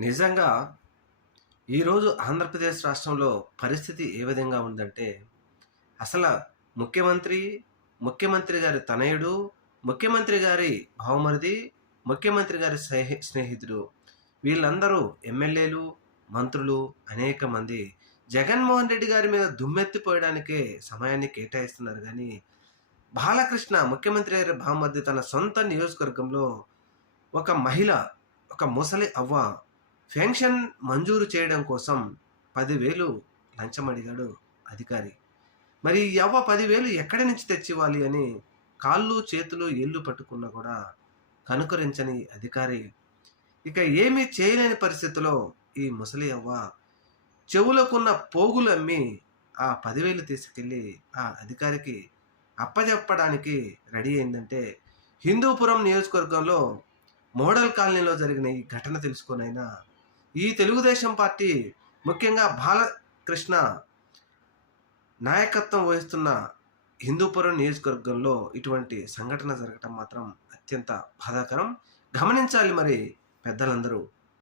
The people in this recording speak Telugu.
నిజంగా ఈరోజు ఆంధ్రప్రదేశ్ రాష్ట్రంలో పరిస్థితి ఏ విధంగా ఉందంటే అసలు ముఖ్యమంత్రి ముఖ్యమంత్రి గారి తనయుడు ముఖ్యమంత్రి గారి భావమరిది ముఖ్యమంత్రి గారి స్నేహి స్నేహితుడు వీళ్ళందరూ ఎమ్మెల్యేలు మంత్రులు అనేక మంది జగన్మోహన్ రెడ్డి గారి మీద దుమ్మెత్తిపోయడానికే సమయాన్ని కేటాయిస్తున్నారు. కానీ బాలకృష్ణ ముఖ్యమంత్రి గారి భావమరిది తన సొంత నియోజకవర్గంలో ఒక మహిళ ఒక ముసలి అవ్వ పెన్షన్ మంజూరు చేయడం కోసం పదివేలు లంచం అడిగాడు అధికారి. మరి ఈ పదివేలు ఎక్కడి నుంచి తెచ్చివ్వాలి అని కాళ్ళు చేతులు ఏళ్ళు పట్టుకున్నా కూడా కనుకరించని అధికారి. ఇక ఏమీ చేయలేని పరిస్థితిలో ఈ ముసలి అవ్వ చెవులకున్న పోగులు అమ్మి ఆ పదివేలు తీసుకెళ్ళి ఆ అధికారికి అప్పజెప్పడానికి రెడీ అయిందంటే హిందూపురం నియోజకవర్గంలో మోడల్ కాలనీలో జరిగిన ఈ ఘటన తెలుసుకొనైనా ఈ తెలుగుదేశం పార్టీ ముఖ్యంగా బాలకృష్ణ నాయకత్వం వహిస్తున్న హిందూపురం నియోజకవర్గంలో ఇటువంటి సంఘటన జరగటం మాత్రం అత్యంత బాధాకరం. గమనించాలి మరి పెద్దలందరూ.